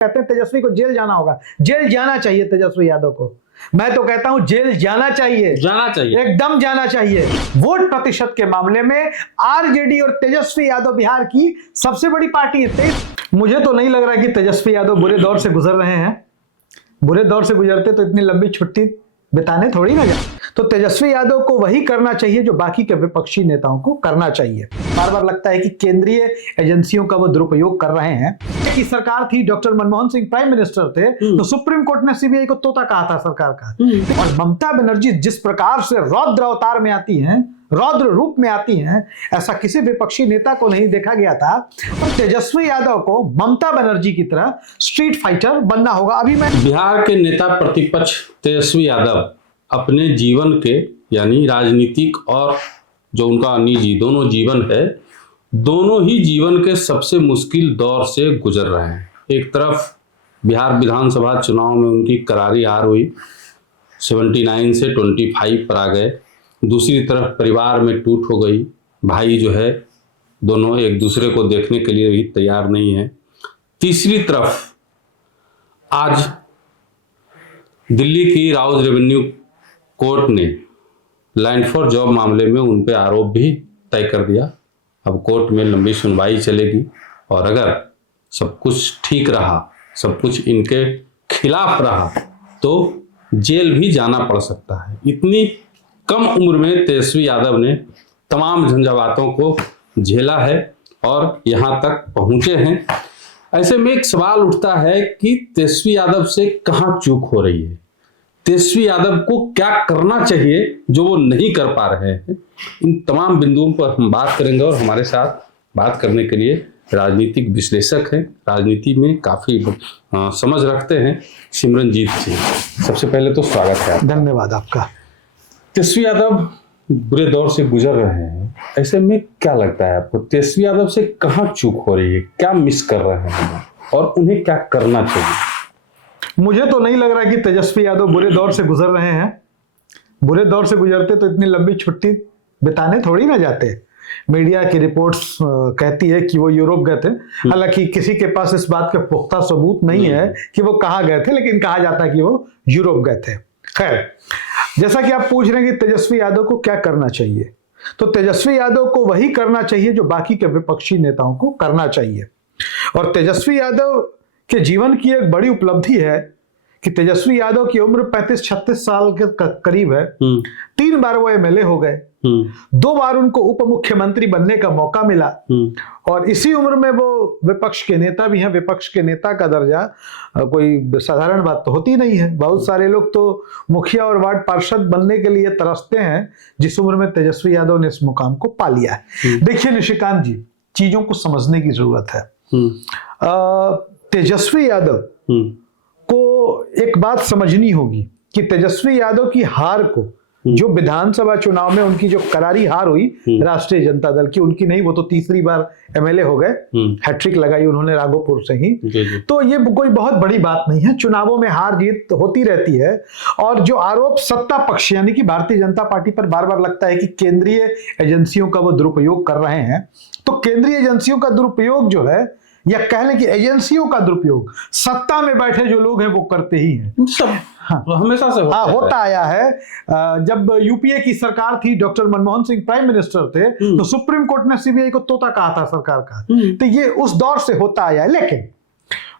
कहते हैं तेजस्वी को जेल जाना होगा। जेल जाना चाहिए तेजस्वी यादव को। मैं तो कहता हूं जेल जाना चाहिए, एकदम जाना चाहिए। वोट प्रतिशत के मामले में आरजेडी और तेजस्वी यादव बिहार की सबसे बड़ी पार्टी है। मुझे तो नहीं लग रहा कि तेजस्वी यादव बुरे दौर से गुजर रहे हैं। बुरे दौर से गुजरते तो इतनी लंबी छुट्टी बिताने थोड़ी ना जाए। तो तेजस्वी यादव को वही करना चाहिए जो बाकी के विपक्षी नेताओं को करना चाहिए। बार बार लगता है कि केंद्रीय एजेंसियों का वो दुरुपयोग कर रहे हैं। कि सरकार थी, doctor Manmohan Singh prime minister थे, तो सुप्रीम कोर्ट ने सीबीआई को तोता कहा था सरकार का। और ममता बनर्जी जिस प्रकार से रौद्र अवतार में आती हैं, रौद्र रूप में आती हैं, ऐसा किसी विपक्षी नेता को नहीं देखा गया था। और तेजस्वी यादव को ममता बनर्जी की तरह स्ट्रीट फाइटर बनना होगा। अभी मैं बिहार के नेता प्रतिपक्ष तेजस्वी यादव अपने जीवन के यानी राजनीतिक और जो उनका निजी दोनों जीवन है, दोनों ही जीवन के सबसे मुश्किल दौर से गुजर रहे हैं। एक तरफ बिहार विधानसभा चुनाव में उनकी करारी हार हुई, 79 से 25 पर आ गए। दूसरी तरफ परिवार में टूट हो गई, भाई जो है दोनों एक दूसरे को देखने के लिए भी तैयार नहीं है। तीसरी तरफ आज दिल्ली की राउज रेवेन्यू कोर्ट ने लैंड फॉर जॉब मामले में उन पर आरोप भी तय कर दिया। अब कोर्ट में लंबी सुनवाई चलेगी और अगर सब कुछ ठीक रहा, सब कुछ इनके खिलाफ रहा, तो जेल भी जाना पड़ सकता है। इतनी कम उम्र में तेजस्वी यादव ने तमाम झंझावातों को झेला है और यहाँ तक पहुँचे हैं। ऐसे में एक सवाल उठता है कि तेजस्वी यादव से कहाँ चूक हो रही है, तेजस्वी यादव को क्या करना चाहिए जो वो नहीं कर पा रहे हैं। इन तमाम बिंदुओं पर हम बात करेंगे और हमारे साथ बात करने के लिए राजनीतिक विश्लेषक हैं, राजनीति में काफी समझ रखते हैं, सिमरनजीत सिंह। सबसे पहले तो स्वागत है। धन्यवाद आपका। तेजस्वी यादव बुरे दौर से गुजर रहे हैं, ऐसे में क्या लगता है आपको तेजस्वी यादव से कहाँ चूक हो रही है, क्या मिस कर रहे हैं और उन्हें क्या करना चाहिए? मुझे तो नहीं लग रहा कि तेजस्वी यादव बुरे दौर से गुजर रहे हैं। बुरे दौर से गुजरते तो इतनी लंबी छुट्टी बिताने थोड़ी ना जाते। मीडिया की रिपोर्ट्स कहती है कि वो यूरोप गए थे। हालांकि किसी के पास इस बात का पुख्ता सबूत नहीं है कि वो कहाँ गए थे, लेकिन कहा जाता है कि वो यूरोप गए थे। खैर, जैसा कि आप पूछ रहे हैं कि तेजस्वी यादव को क्या करना चाहिए, तो तेजस्वी यादव को वही करना चाहिए जो बाकी के विपक्षी नेताओं को करना चाहिए। और तेजस्वी यादव के जीवन की एक बड़ी उपलब्धि है कि तेजस्वी यादव की उम्र 35-36 साल के करीब है। 3 बार वो एमएलए हो गए, 2 बार उनको उप मुख्यमंत्री बनने का मौका मिला और इसी उम्र में वो विपक्ष के नेता भी हैं। विपक्ष के नेता का दर्जा कोई साधारण बात तो होती नहीं है। बहुत सारे लोग तो मुखिया और वार्ड पार्षद बनने के लिए तरसते हैं, जिस उम्र में तेजस्वी यादव ने इस मुकाम को पा लिया है। देखिए निशिकांत जी, चीजों को समझने की जरूरत है। तेजस्वी यादव को एक बात समझनी होगी कि तेजस्वी यादव की हार को, जो विधानसभा चुनाव में उनकी जो करारी हार हुई राष्ट्रीय जनता दल की, उनकी नहीं, वो तो तीसरी बार एमएलए हो गए, हैट्रिक लगाई उन्होंने राघोपुर से ही। तो ये कोई बहुत बड़ी बात नहीं है। चुनावों में हार जीत होती रहती है। और जो आरोप सत्ता पक्ष यानी कि भारतीय जनता पार्टी पर बार बार लगता है कि केंद्रीय एजेंसियों का वो दुरुपयोग कर रहे हैं, तो केंद्रीय एजेंसियों का दुरुपयोग जो है, या कह लें कि एजेंसियों का दुरुपयोग सत्ता में बैठे जो लोग हैं वो करते ही हैं। सब हमेशा से होता आया है। जब यूपीए की सरकार थी, doctor Manmohan Singh prime minister थे, तो सुप्रीम कोर्ट ने सीबीआई को तोता कहा था सरकार का। तो ये उस दौर से होता आया है। लेकिन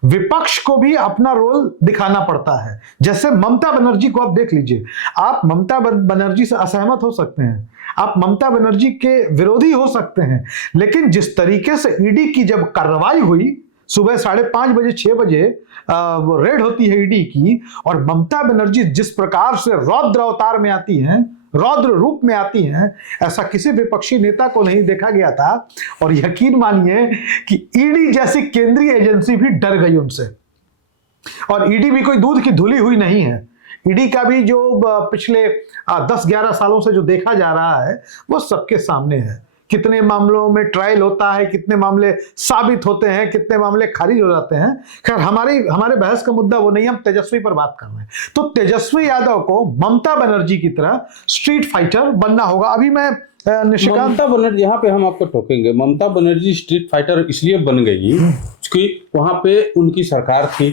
विपक्ष को भी अपना रोल दिखाना पड़ता है। जैसे ममता बनर्जी को आप देख लीजिए। आप ममता बनर्जी से असहमत हो सकते हैं, आप ममता बनर्जी के विरोधी हो सकते हैं, लेकिन जिस तरीके से ईडी की जब कार्रवाई हुई, सुबह 5:30 बजे 6 बजे वो रेड होती है ईडी की, और ममता बनर्जी जिस प्रकार से रौद्र अवतार में आती हैं, रौद्र रूप में आती हैं, ऐसा किसी विपक्षी नेता को नहीं देखा गया था। और यकीन मानिए कि ईडी जैसी केंद्रीय एजेंसी भी डर गई उनसे। और ईडी भी कोई दूध की धुली हुई नहीं है। ईडी का भी जो पिछले 10-11 सालों से जो देखा जा रहा है, वो सबके सामने है। कितने मामलों में ट्रायल होता है, कितने मामले साबित होते हैं, कितने मामले खारिज हो जाते हैं। खैर, हमारे बहस का मुद्दा वो नहीं, हम तेजस्वी पर बात कर रहे हैं। तो तेजस्वी यादव को ममता बनर्जी की तरह स्ट्रीट फाइटर बनना होगा। अभी मैं निशिकांत। ममता बनर्जी, यहाँ पे हम आपको टोकेंगे, ममता बनर्जी स्ट्रीट फाइटर इसलिए बन गई कि वहां पे उनकी सरकार थी,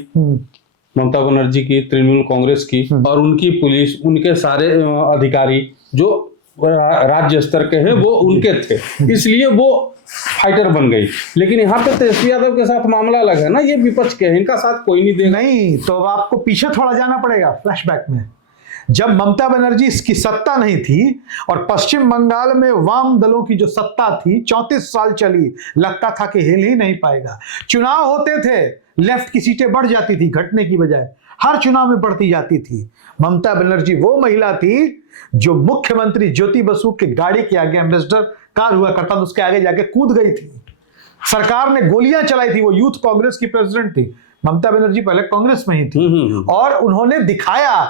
ममता बनर्जी की, तृणमूल कांग्रेस की, और उनकी पुलिस, उनके सारे अधिकारी जो राज्य स्तर के हैं वो उनके थे, इसलिए वो फाइटर बन गई। लेकिन यहाँ पे तेजस्वी यादव के साथ मामला अलग है ना, ये विपक्ष के हैं, इनका साथ कोई नहीं देगा। नहीं, तो अब आपको पीछे थोड़ा जाना पड़ेगा फ्लैशबैक में। जब ममता बनर्जी इसकी सत्ता नहीं थी और पश्चिम बंगाल में वाम दलों की जो सत्ता थी 34 साल चली, लगता था कि हिल ही नहीं पाएगा। चुनाव होते थे, लेफ्ट की सीटें बढ़ जाती थी, घटने की बजाय हर चुनाव में बढ़ती जाती थी। ममता बनर्जी वो महिला थी जो मुख्यमंत्री ज्योति बसु की गाड़ी के आगे, एम्बेसडर कार हुआ करता था, उसके आगे जाके कूद गई थी। सरकार ने गोलियां चलाई थी, वो यूथ कांग्रेस की प्रेसिडेंट थी। ममता बनर्जी पहले कांग्रेस में ही थी और उन्होंने दिखाया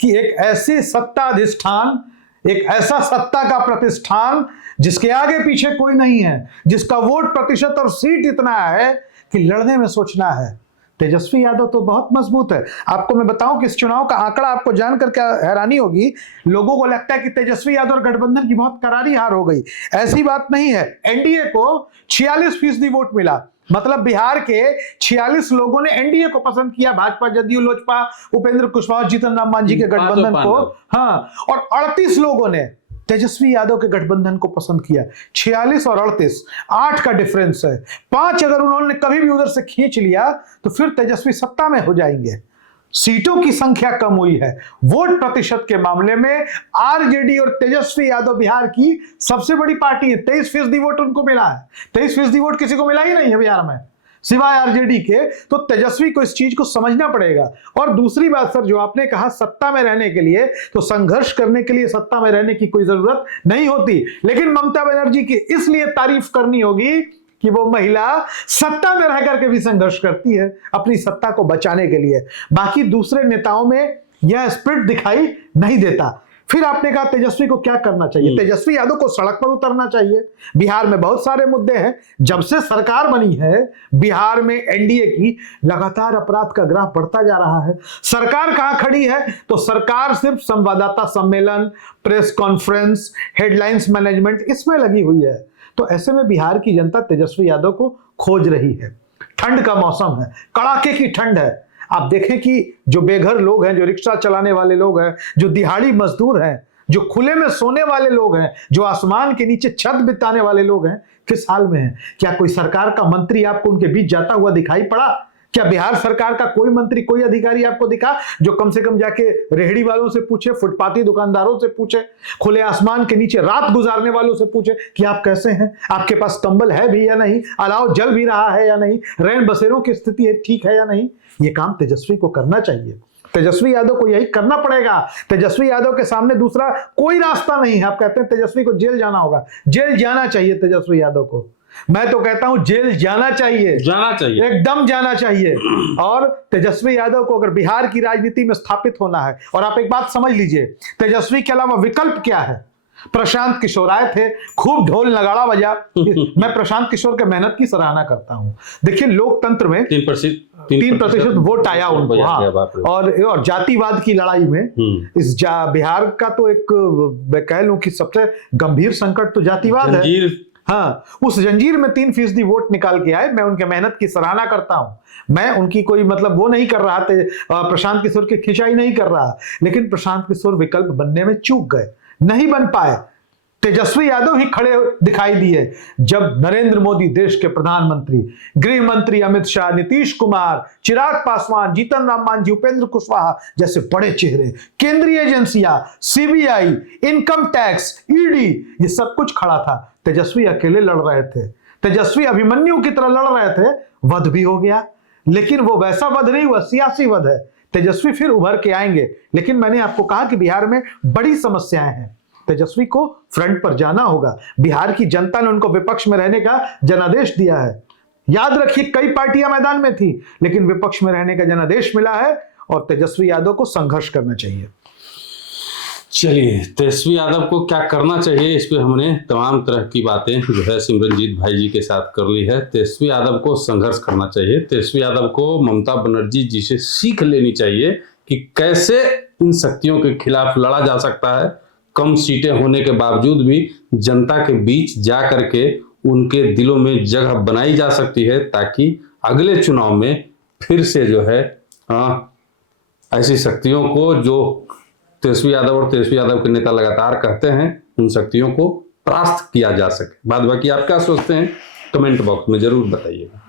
कि एक ऐसी सत्ता अधिष्ठान, एक ऐसा सत्ता का प्रतिष्ठान जिसके आगे पीछे कोई नहीं है, जिसका वोट प्रतिशत और सीट इतना है कि लड़ने में सोचना है। तेजस्वी यादव तो बहुत मजबूत है। आपको मैं बताऊं कि इस चुनाव का आंकड़ा आपको जानकर क्या हैरानी होगी, लोगों को लगता है कि तेजस्वी यादव और गठबंधन की बहुत करारी हार हो गई। ऐसी बात नहीं है। एनडीए को 46% वोट मिला, मतलब बिहार के 46 लोगों ने एनडीए को पसंद किया, भाजपा, जदयू, लोजपा, उपेंद्र कुशवाहा, जीतन राम मांझी के गठबंधन को। हाँ, और 38 लोगों ने तेजस्वी यादव के गठबंधन को पसंद किया। 46 और 38, 8 का डिफरेंस है। 5 अगर उन्होंने कभी भी उधर से खींच लिया तो फिर तेजस्वी सत्ता में हो जाएंगे। सीटों की संख्या कम हुई है, वोट प्रतिशत के मामले में आरजेडी और तेजस्वी यादव बिहार की सबसे बड़ी पार्टी है। 23% वोट उनको मिला है। 23% वोट किसी को मिला ही नहीं है बिहार में सिवाय आरजेडी के। तो तेजस्वी को इस चीज को समझना पड़ेगा। और दूसरी बात सर, जो आपने कहा सत्ता में रहने के लिए, तो संघर्ष करने के लिए सत्ता में रहने की कोई जरूरत नहीं होती। लेकिन ममता बनर्जी की इसलिए तारीफ करनी होगी कि वो महिला सत्ता में रह करके भी संघर्ष करती है अपनी सत्ता को बचाने के लिए। बाकी दूसरे नेताओं में यह स्पिरिट दिखाई नहीं देता। फिर आपने कहा तेजस्वी को क्या करना चाहिए? तेजस्वी यादव को सड़क पर उतरना चाहिए। बिहार में बहुत सारे मुद्दे हैं। जब से सरकार बनी है बिहार में एनडीए की, लगातार अपराध का ग्राफ बढ़ता जा रहा है। सरकार कहां खड़ी है? तो सरकार सिर्फ संवाददाता सम्मेलन, प्रेस कॉन्फ्रेंस, हेडलाइंस मैनेजमेंट, इसमें लगी हुई है। तो ऐसे में बिहार की जनता तेजस्वी यादव को खोज रही है। ठंड का मौसम है, कड़ाके की ठंड है। आप देखें कि जो बेघर लोग हैं, जो रिक्शा चलाने वाले लोग हैं, जो दिहाड़ी मजदूर हैं, जो खुले में सोने वाले लोग हैं, जो आसमान के नीचे छत बिताने वाले लोग हैं, किस हाल में हैं? क्या कोई सरकार का मंत्री आपको उनके बीच जाता हुआ दिखाई पड़ा? क्या बिहार सरकार का कोई मंत्री, कोई अधिकारी आपको दिखा जो कम से कम जाके रेहड़ी वालों से पूछे, फुटपाती दुकानदारों से पूछे, खुले आसमान के नीचे रात गुजारने वालों से पूछे कि आप कैसे हैं, आपके पास कंबल है भी या नहीं, अलाव जल भी रहा है या नहीं, रैन बसेरों की स्थिति ठीक है या नहीं? ये काम तेजस्वी को करना चाहिए। तेजस्वी यादव को यही करना पड़ेगा। तेजस्वी यादव के सामने दूसरा कोई रास्ता नहीं है। आप कहते हैं तेजस्वी को जेल जाना होगा, जेल जाना चाहिए तेजस्वी यादव को। मैं तो कहता हूं जेल जाना चाहिए, एकदम जाना चाहिए। और तेजस्वी यादव को अगर बिहार की राजनीति में स्थापित होना है, और आप एक बात समझ लीजिए, तेजस्वी के अलावा विकल्प क्या है? प्रशांत किशोर आए थे, खूब ढोल नगाड़ा बजा। मैं प्रशांत किशोर के मेहनत की सराहना करता हूं। देखिए, लोकतंत्र में 3% वोट आया उनको। हाँ, और जातिवाद की लड़ाई में इस बिहार का तो एक कह लूं कि सबसे गंभीर संकट तो जातिवाद है। हाँ, उस जंजीर में 3% वोट निकाल के आए। मैं उनके मेहनत की सराहना करता हूं। मैं उनकी कोई मतलब वो नहीं कर रहा थे, प्रशांत किशोर की खिंचाई नहीं कर रहा, लेकिन प्रशांत किशोर विकल्प बनने में चूक गए, नहीं बन पाए। तेजस्वी यादव ही खड़े दिखाई दिए जब नरेंद्र मोदी देश के प्रधानमंत्री, गृह मंत्री अमित शाह, नीतीश कुमार, चिराग पासवान, जीतन राम मांझी, उपेंद्र कुशवाहा जैसे बड़े चेहरे, केंद्रीय एजेंसियां, सीबीआई, इनकम टैक्स, ईडी, ये सब कुछ खड़ा था। तेजस्वी अकेले लड़ रहे थे। तेजस्वी अभिमन्यु की तरह लड़ रहे थे। वध भी हो गया, लेकिन वो वैसा वध नहीं हुआ, सियासी वध है। तेजस्वी फिर उभर के आएंगे। लेकिन मैंने आपको कहा कि बिहार में बड़ी समस्याएं हैं। तेजस्वी को फ्रंट पर जाना होगा। बिहार की जनता ने उनको विपक्ष में रहने का जनादेश दिया है। याद रखिए, कई पार्टियां मैदान में थी, लेकिन विपक्ष में रहने का जनादेश मिला है और तेजस्वी यादव को संघर्ष करना चाहिए। चलिए, तेजस्वी यादव को क्या करना चाहिए, इस पे हमने तमाम तरह की बातें जो है सिमरनजीत भाई जी के साथ कर ली है। तेजस्वी यादव को संघर्ष करना चाहिए। तेजस्वी यादव को ममता बनर्जी जी से सीख लेनी चाहिए कि कैसे इन शक्तियों के खिलाफ लड़ा जा सकता है, कम सीटें होने के बावजूद भी जनता के बीच जा करके उनके दिलों में जगह बनाई जा सकती है, ताकि अगले चुनाव में फिर से जो है ऐसी शक्तियों को, जो तेजस्वी यादव और तेजस्वी यादव के नेता लगातार कहते हैं, उन शक्तियों को परास्त किया जा सके। बाद बाकी आप क्या सोचते हैं कमेंट बॉक्स में जरूर बताइएगा।